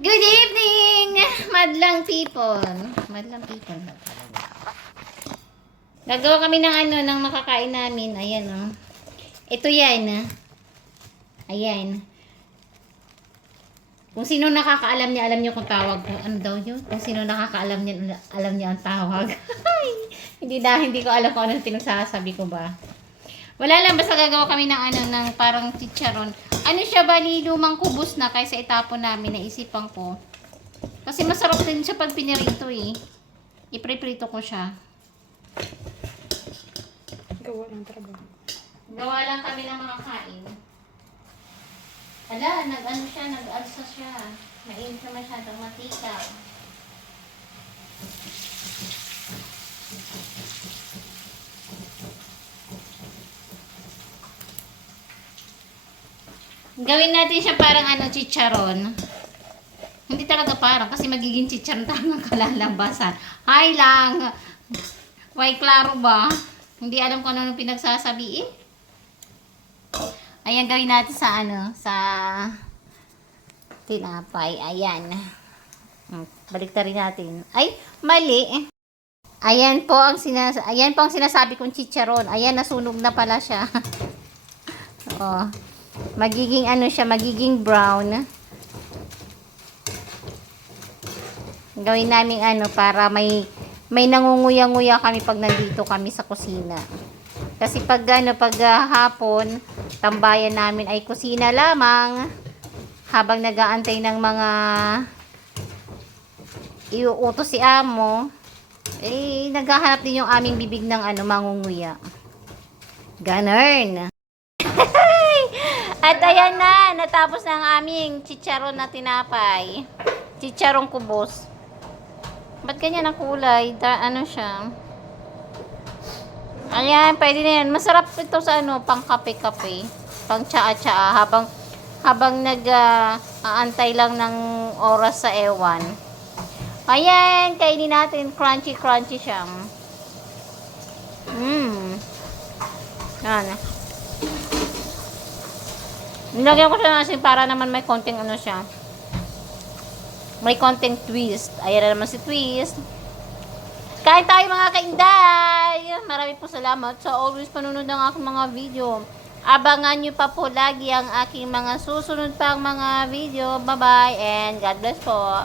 Good evening, madlang people. Madlang people? Gagawa kami ng ano, ng makakain namin. Ayan, oh. Ito yan, ah. Ayan. Kung sino nakakaalam niya, alam niyo kung tawag ko. Ano daw yun? Kung sino nakakaalam niya, alam niya ang tawag. hindi na, hindi ko alam kung ano pinagsasabi ko ba. Wala lang, basta gagawa kami ng ano, ng parang chicharon. Ano siya bali, lumang kubos na kaysa itapon namin, naisipan ko. Kasi masarap din siya pag pinirito eh. Ipriprito ko siya. Gawa ng trabaho. Gawa lang kami ng mga kain. Ala, nag-ano siya, nag-alsa siya. Mainit na masyadong matika. Gawin natin siya parang ano, chicharon. Hindi talaga parang kasi magiging chicharon tamang kalalabasan. Hi lang! Why klaro ba? Hindi alam kung ano nung pinagsasabi eh. Ayan, gawin natin sa ano, sa tinapay. Ayan. Hmm, Baliktarin natin. Ay, mali. Ayan po ang sinas ayan po ang sinasabi kong chicharon. Ayan, nasunog na pala siya. oh. Magiging ano siya, magiging brown. Gawin namin ano para may may nangunguya-nguya kami pag nandito kami sa kusina. Kasi pag ano, pag ah, hapon, tambayan namin ay kusina lamang habang nagaantay ng mga iuutos si amo eh naghahanap din yung aming bibig ng ano mangunguya ganern at ayan na natapos na ang aming chicharon na tinapay chicharong kubos ba't ganyan ang kulay da, ano siya Ayan, pwede na yan. Masarap ito sa ano, pang kape-kape. Pang tsaa-tsaa. Habang, habang nag-aantay lang ng oras sa ewan. Ayan, kainin natin. Crunchy-crunchy siya. Mmm. Yan. Nilagyan ko siya ng asin para naman may konting ano siya. May konting twist. Ayan na naman si twist. Kain tayo mga kainday! Marami po salamat sa always panunod ng aking mga video. Abangan nyo pa po lagi ang aking mga susunod pang mga video. Bye-bye and God bless po.